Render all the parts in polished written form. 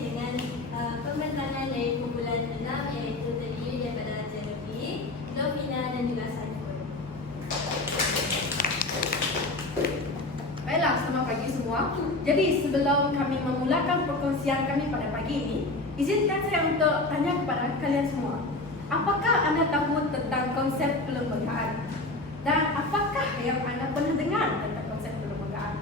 dengan pembentangan dari kumpulan 6 iaitu terdiri daripada Genevieve, Lovina dan juga Saiful. Baiklah, selamat pagi semua. Jadi sebelum kami memulakan perkongsian kami pada pagi ini, izinkan saya untuk tanya kepada kalian semua. Apakah anda tahu tentang konsep perlembagaan? Dan apakah yang anda pernah dengar tentang konsep perlembagaan?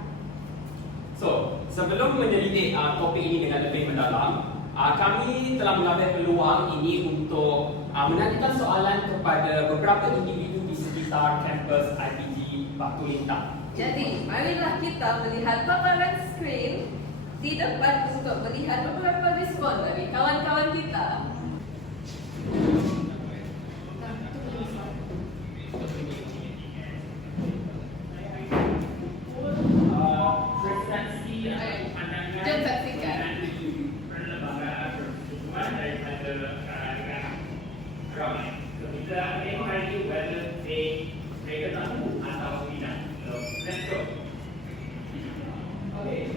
So, sebelum menyelidik topik ini dengan lebih mendalam, kami telah mengambil peluang ini untuk menanyakan soalan kepada beberapa individu di sekitar kampus IPG Batu Lintang. Jadi, marilah kita melihat paparan skrin di depan untuk melihat beberapa respon dari kawan-kawan kita. Jom saksikan. Kita tengok hari ini whether mereka tahu atau tidak. So, let's go. Okay.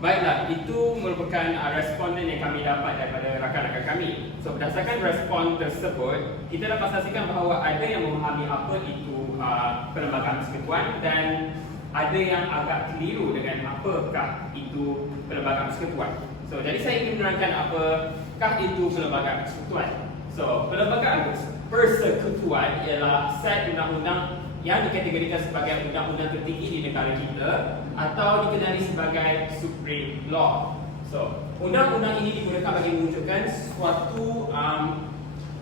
Baiklah, itu merupakan responden yang kami dapat daripada rakan-rakan kami. So, berdasarkan respon tersebut, kita dapat saksikan bahawa ada yang memahami apa itu perlembagaan persekutuan dan ada yang agak keliru dengan apakah itu perlembagaan persekutuan. So, jadi saya ingin menerangkan apakah itu perlembagaan persekutuan. So, perlembagaan persekutuan ialah set undang-undang yang dikategorikan sebagai undang-undang tertinggi di negara kita atau dikenali sebagai supreme law. So, undang-undang ini digunakan bagi mewujudkan suatu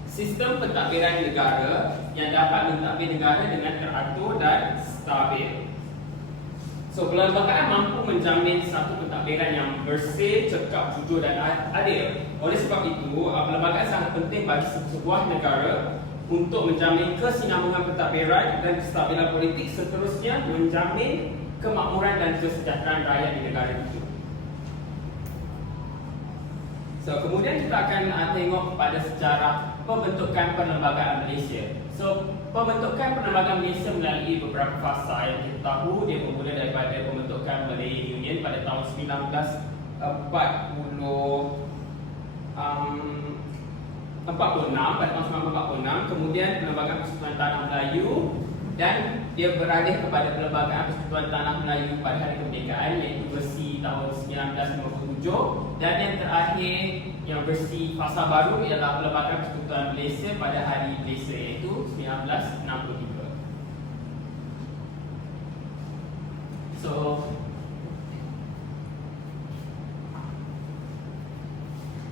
sistem pentadbiran negara yang dapat mentadbir negara dengan teratur dan stabil. So, perlembagaan mampu menjamin satu pentadbiran yang bersih, cekap, jujur dan adil. Oleh sebab itu, perlembagaan sangat penting bagi sebuah negara untuk menjamin kesinambungan pentadbiran dan kestabilan politik, seterusnya menjamin kemakmuran dan kesejahteraan rakyat di negara itu. So, kemudian kita akan tengok pada sejarah pembentukan perlembagaan Malaysia. So, pembentukan perlembagaan Malaysia melalui beberapa fasa yang kita tahu. Dia bermula daripada pembentukan Malay Union pada tahun 1946 pada tahun 1946, kemudian Perlembagaan Persekutuan Tanah Melayu dan dia beralih kepada Perlembagaan Persekutuan Tanah Melayu pada Hari Kemerdekaan iaitu versi tahun 1957, dan yang terakhir yang versi fasa baru ialah Perlembagaan Persekutuan Malaysia pada Hari Malaysia iaitu 1963.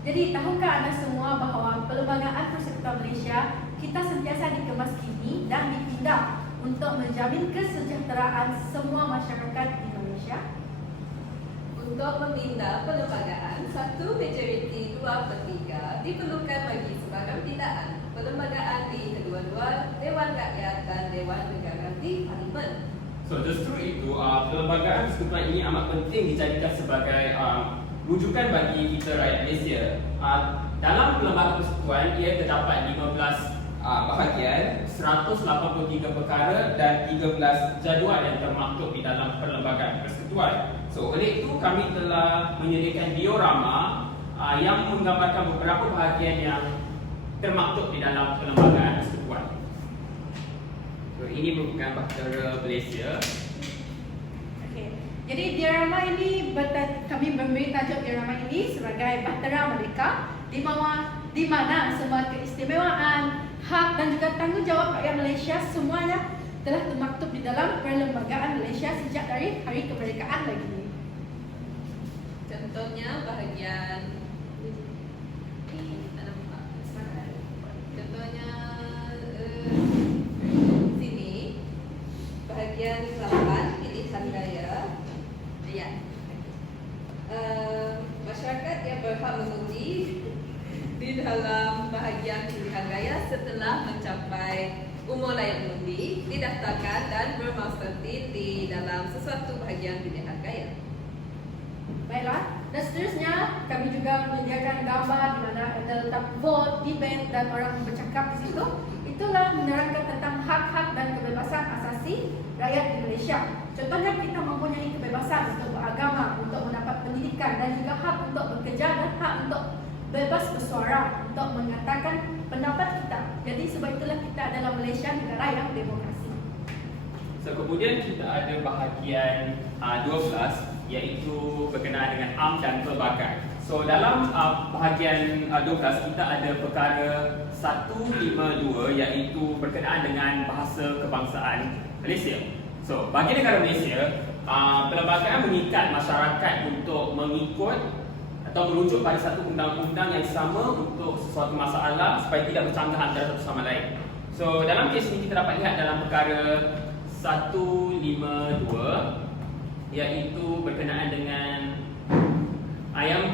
Jadi tahukah anda semua bahawa Perlembagaan Persekutuan Malaysia kita sentiasa dikemas kini dan dipindah untuk menjamin kesejahteraan semua masyarakat di Malaysia? Untuk memindah perlembagaan, 1 majoriti 2/3 diperlukan bagi sebarang pindaan perlembagaan di kedua-dua Dewan Rakyat dan Dewan Negara di Parlimen. So justru itu Perlembagaan Persekutuan ini amat penting dijadikan sebagai rujukan bagi kita rakyat Malaysia. Dalam Perlembagaan Persekutuan ia terdapat 15 bahagian, 183 perkara dan 13 jadual yang termaktub di dalam Perlembagaan Persekutuan. So oleh itu kami telah menyediakan diorama yang menggambarkan beberapa bahagian yang termaktub di dalam Perlembagaan Persekutuan. So ini merupakan bahtera Malaysia. Jadi diorama ini kami memberi tajuk diorama ini sebagai bahtera Merdeka, di mana semua keistimewaan, hak dan juga tanggungjawab rakyat Malaysia semuanya telah termaktub di dalam Perlembagaan Malaysia sejak dari Hari Kemerdekaan lagi. Contohnya bahagian contohnya sini bahagian 8 pilihan raya. Ya. Masyarakat yang berhak mengundi di dalam bahagian pilihan raya setelah mencapai umur layak mengundi didaftarkan dan bermaksudin di dalam sesuatu bahagian pilihan raya. Baiklah, dan seterusnya kami juga menyediakan gambar di mana ada letak vote, debate dan orang bercakap di situ. Itulah menerangkan tentang hak-hak dan kebebasan asasi rakyat di Malaysia. Contohnya kita mempunyai kebebasan untuk beragama, untuk mendapat pendidikan dan juga hak untuk bekerja dan hak untuk bebas bersuara, untuk mengatakan pendapat kita. Jadi sebab itulah kita adalah Malaysia, negara yang demokrasi. So kemudian kita ada bahagian 12 iaitu berkenaan dengan am dan pelbagai. So dalam bahagian 12 kita ada perkara 152 iaitu berkenaan dengan bahasa kebangsaan Malaysia. So bagi negara Malaysia, perlembagaan mengikat masyarakat untuk mengikut atau merujuk pada satu undang-undang yang sama untuk sesuatu masalah supaya tidak bercanggah antara satu sama lain. So dalam kes ini kita dapat lihat dalam perkara 152 iaitu berkenaan dengan yang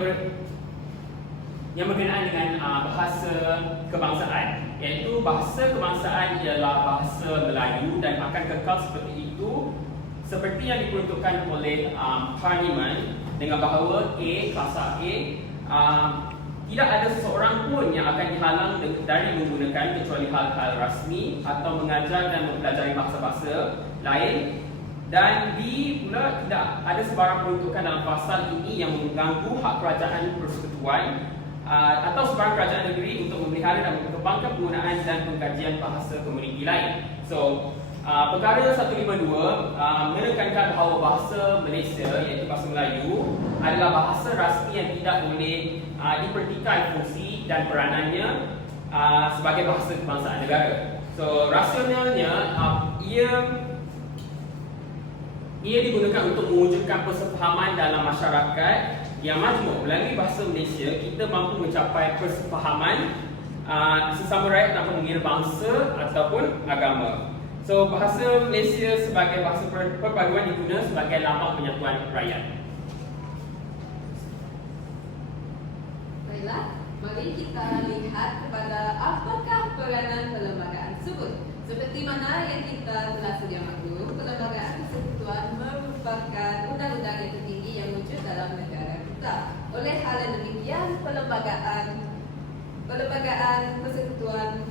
berkenaan dengan bahasa kebangsaan, iaitu bahasa kebangsaan ialah bahasa Melayu dan akan kekal seperti itu seperti yang diperuntukkan oleh Parlimen, dengan bahawa Klausa A tidak ada seseorang pun yang akan dihalang dari menggunakan kecuali hal-hal rasmi atau mengajar dan mempelajari bahasa-bahasa lain. Dan B pula tidak ada sebarang peruntukan dalam pasal ini yang mengganggu hak kerajaan persekutuan atau sebarang kerajaan negeri untuk memelihara dan mengembangkan penggunaan dan pengkajian bahasa komuniti lain. So perkara 152 menekankan bahawa bahasa Malaysia iaitu bahasa Melayu adalah bahasa rasmi yang tidak boleh diperhentikan fungsi dan peranannya sebagai bahasa kebangsaan negara. So rasionalnya ia digunakan untuk mewujudkan persefahaman dalam masyarakat yang majmuk. Melalui bahasa Malaysia, kita mampu mencapai persefahaman sesama rakyat tanpa mengira bangsa ataupun agama. So bahasa Malaysia sebagai bahasa perpaduan digunakan sebagai lambang penyatuan rakyat. Baiklah, mari kita lihat kepada apakah peranan perlembagaan tersebut. Seperti mana yang kita telah sedia maklum, Perlembagaan Persekutuan merupakan undang-undang yang tertinggi yang wujud dalam negara kita. Oleh hal yang demikian, Perlembagaan Persekutuan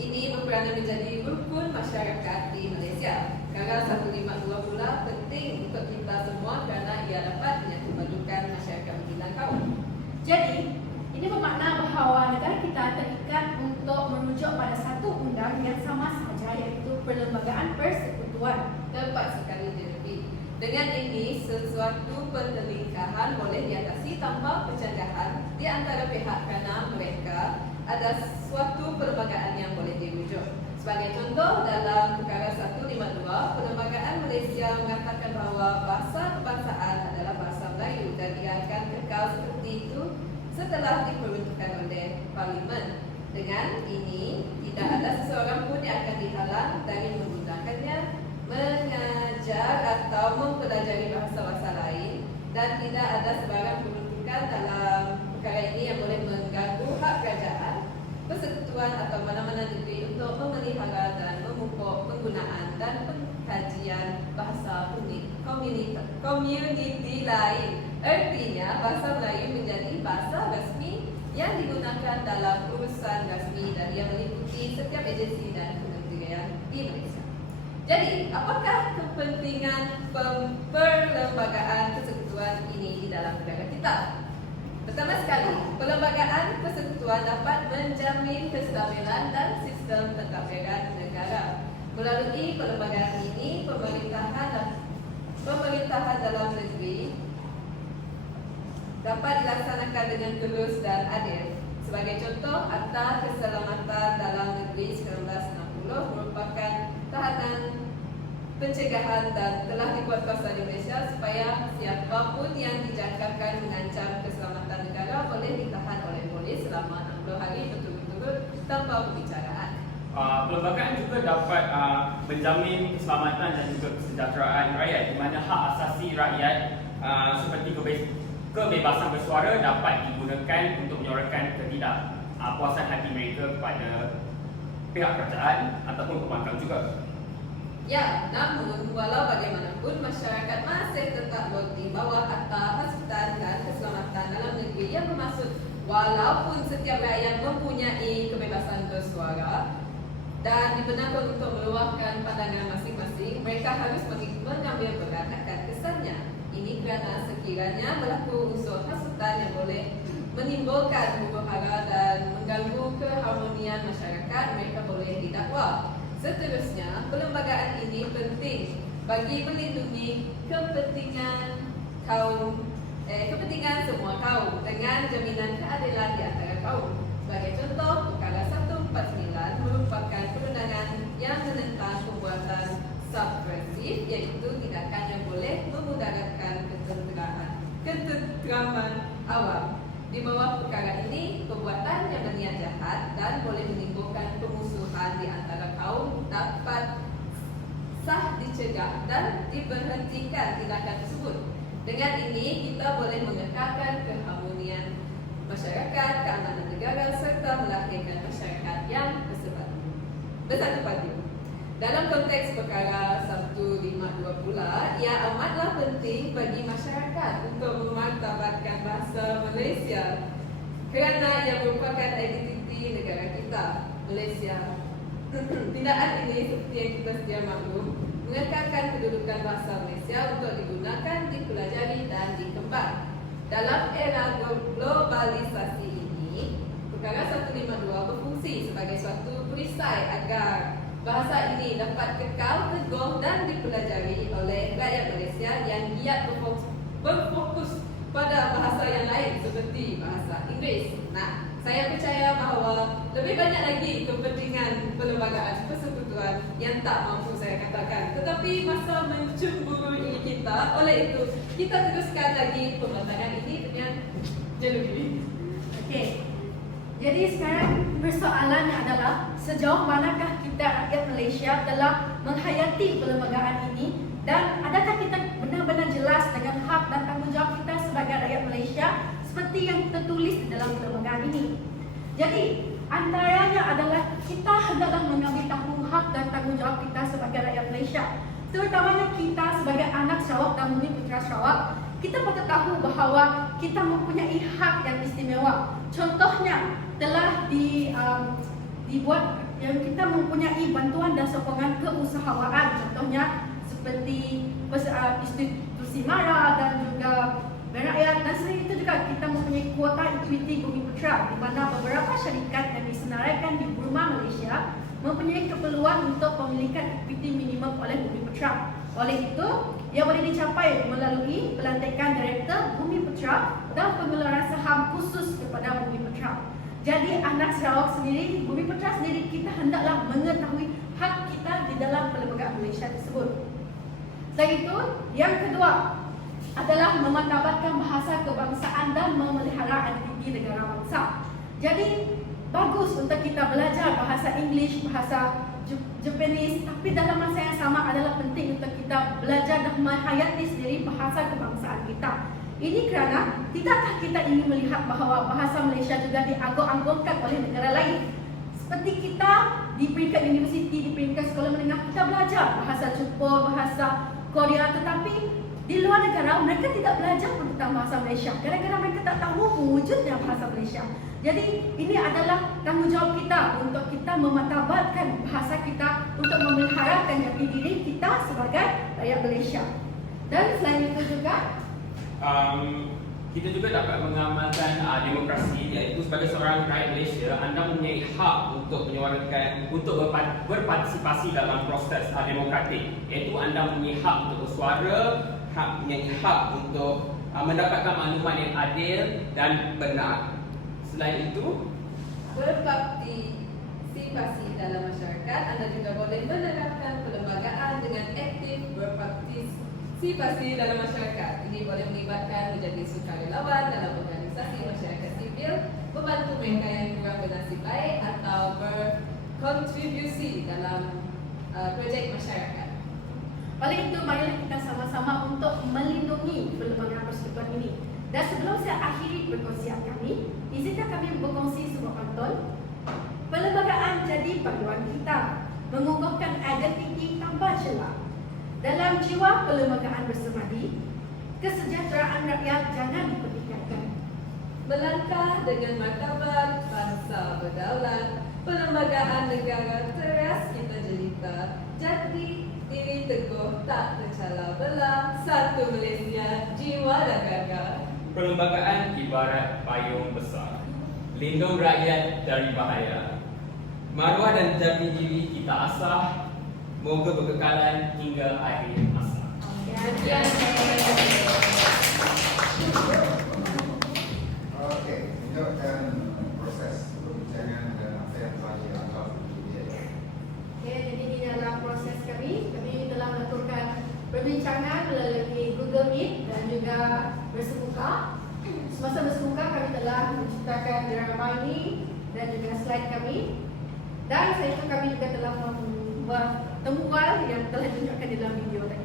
ini berperanan menjadi rukun masyarakat di Malaysia. Perkara 152 pula penting untuk kita semua kerana ia dapat menyatukan masyarakat berbilang kaum. Jadi, ini bermakna bahawa negara kita terikat untuk merujuk pada satu undang yang sama sahaja, iaitu Perlembagaan Persekutuan persekutuan. Tepat sekali Jeremy. Dengan ini, sesuatu pertelingkahan boleh diatasi tanpa pencegahan di antara pihak kerana mereka ada suatu perlembagaan yang boleh dirujuk. Sebagai contoh, dalam perkara 152, Perlembagaan Malaysia mengatakan bahawa bahasa kebangsaan adalah bahasa Melayu dan ia akan kekal seperti itu setelah diperuntukkan oleh Parlimen. Dengan ini, tidak ada seseorang pun yang akan dihalang dari menggunakannya, mengajar atau mempelajari bahasa-bahasa lain, dan tidak ada sebarang peruntukan dalam perkara ini yang boleh mengganggu hak kerajaan, persekutuan atau mana-mana negeri untuk memelihara dan memupuk penggunaan dan pengkajian bahasa komuniti lain. Artinya, bahasa Melayu menjadi bahasa rasmi yang digunakan dalam urusan rasmi dan yang meliputi setiap agensi dan kementerian di Malaysia. Jadi, apakah kepentingan perlembagaan persekutuan ini di dalam negara kita? Pertama sekali, perlembagaan persekutuan dapat menjamin kestabilan dan sistem pentadbiran negara. Melalui perlembagaan ini, pemerintahan dalam negeri dapat dilaksanakan dengan tulus dan adil. Sebagai contoh, Akta Keselamatan Dalam Negeri 1960 merupakan tahanan pencegahan dan telah dibuat kuasa di Malaysia supaya siapapun yang dijangkakan mengancam keselamatan negara boleh ditahan oleh polis selama 60 hari berturut-turut tanpa pembicaraan. Perlembagaan juga dapat menjamin keselamatan dan juga kesejahteraan rakyat, di mana hak asasi rakyat seperti kebebasan bersuara dapat digunakan untuk menyuarakan ketidakpuasan hati mereka kepada pihak kerajaan ataupun pembangkang juga. Ya, namun walau bagaimanapun masyarakat masih tetap di bawah Akta Hasutan dan Keselamatan Dalam Negeri yang bermaksud walaupun setiap rakyat mempunyai kebebasan bersuara dan dibenarkan untuk meluahkan pandangan masing-masing, mereka harus mengambil peran akan kesannya. Ini kerana sekiranya berlaku unsur hasutan yang boleh menimbulkan huru-hara dan mengganggu keharmonian masyarakat, mereka boleh didakwa. Seterusnya, perlembagaan ini penting bagi melindungi kepentingan semua kaum dengan jaminan keadilan di antara kaum. Sebagai contoh, perkara 149 merupakan perundangan yang menentang perbuatan subversif, iaitu tindakan yang boleh memudaratkan ketenteraman awam. Di bawah perkara ini, perbuatan yang berniat jahat dan boleh menimbulkan pemusuhan di antara kaum dapat sah dicegah dan diberhentikan tindakan tersebut. Dengan ini, kita boleh mengekalkan keharmonian masyarakat, keamanan negara serta melahirkan masyarakat yang bersatu padu. Dalam konteks perkara 152 pula, ia amatlah penting bagi masyarakat untuk memartabatkan bahasa Malaysia kerana ia merupakan identiti negara kita, Malaysia. Tindakan ini seperti yang kita sedia maklum, mengekalkan kedudukan bahasa Malaysia untuk digunakan, dipelajari dan dikembang. Dalam era globalisasi ini, perkara 152 berfungsi sebagai suatu perisai agar bahasa ini dapat kekal, teguh dan dipelajari oleh rakyat Malaysia yang giat berfokus pada bahasa yang lain seperti bahasa Inggeris. Nah, saya percaya bahawa lebih banyak lagi kepentingan perlembagaan persekutuan yang tak mampu saya katakan. Tetapi masa mencemburui kita, oleh itu kita teruskan lagi pembahasan ini dengan Jeremy. Okey. Jadi sekarang persoalannya adalah sejauh manakah kita rakyat Malaysia telah menghayati perlembagaan ini dan adakah kita benar-benar jelas dengan hak dan tanggungjawab kita sebagai rakyat Malaysia seperti yang tertulis di dalam perlembagaan ini. Jadi antaranya adalah kita hendaklah mengambil tahu hak dan tanggungjawab kita sebagai rakyat Malaysia. Terutamanya kita sebagai anak Sarawak dan bumi putra Sarawak, kita patut tahu bahawa kita mempunyai hak yang istimewa. Contohnya telah dibuat yang kita mempunyai bantuan dan sokongan keusahawan, contohnya seperti institusi MARA dan juga rakyat, dan selain itu juga kita mempunyai kuota equity bumi putra di mana beberapa syarikat yang disenaraikan di Burma, Malaysia mempunyai keperluan untuk pemilikan equity minimum oleh oleh Bumi Putra. Oleh itu, ia boleh dicapai melalui pelantikan Direktur Bumi Putra dan pengeluaran saham khusus kepada Bumi Putra. Jadi anak Sarawak sendiri, Bumi Putra sendiri, kita hendaklah mengetahui hak kita di dalam perlembagaan Malaysia tersebut. Selain itu, yang kedua adalah memartabatkan bahasa kebangsaan dan memelihara identiti negara bangsa. Jadi bagus untuk kita belajar bahasa English, bahasa Japanese, tapi dalam masa yang sama adalah penting untuk kita belajar dan menghayati sendiri bahasa kebangsaan kita. Ini kerana tidakkah kita ingin melihat bahawa bahasa Malaysia juga diagong-agongkan oleh negara lain. Seperti kita di peringkat universiti, di peringkat sekolah menengah, kita belajar bahasa Jepun, bahasa Korea, tetapi di luar negara mereka tidak belajar tentang bahasa Malaysia. Gara-gara mereka tak tahu wujudnya bahasa Malaysia. Jadi ini adalah tanggungjawab kita untuk kita memartabatkan bahasa kita untuk memeliharakan jati diri kita sebagai rakyat Malaysia. Dan selain itu juga kita juga dapat mengamalkan demokrasi, iaitu sebagai seorang rakyat Malaysia, anda mempunyai hak untuk menyuarakan, untuk berpartisipasi dalam proses demokratik, iaitu anda mempunyai hak untuk bersuara, mempunyai hak untuk mendapatkan maklumat yang adil dan benar. Selain itu, berpartisipasi dalam masyarakat, anda juga boleh menerapkan perlembagaan dengan aktif berpartisipasi dalam masyarakat. Ini boleh melibatkan menjadi sukarelawan dalam organisasi masyarakat sipil, membantu mereka yang kurang bernasib baik atau berkontribusi dalam projek masyarakat. oleh itu, marilah kita sama-sama untuk melindungi perlembagaan persekutuan ini. Dan sebelum saya akhiri perkongsian kami, izinkan kami berkongsi sebuah pantun. Perlembagaan jadi panduan kita, mengukuhkan identiti tanpa celah. Dalam jiwa perlembagaan bersemadi, kesejahteraan rakyat jangan dipertikaikan. Melangkah dengan martabat bangsa berdaulat, perlembagaan negara teras kita jelita, jati diri teguh tak tercela belah, satu Malaysia, jiwa dan gagah. perlembagaan ibarat payung besar, lindung rakyat dari bahaya. Maruah dan jati diri kita asah, moga berkekalan hingga akhir masa. Okey, ini akan proses perbincangan dan apa yang telah dianggap dia. Okay, jadi di dalam proses kami telah melakukan perbincangan melalui Google Meet dan juga bersemuka. Semasa bersemuka kami telah menciptakan diorama ini dan juga slide kami. Dan selain itu kami juga telah membuat temuan yang telah ditunjukkan di dalam video tadi.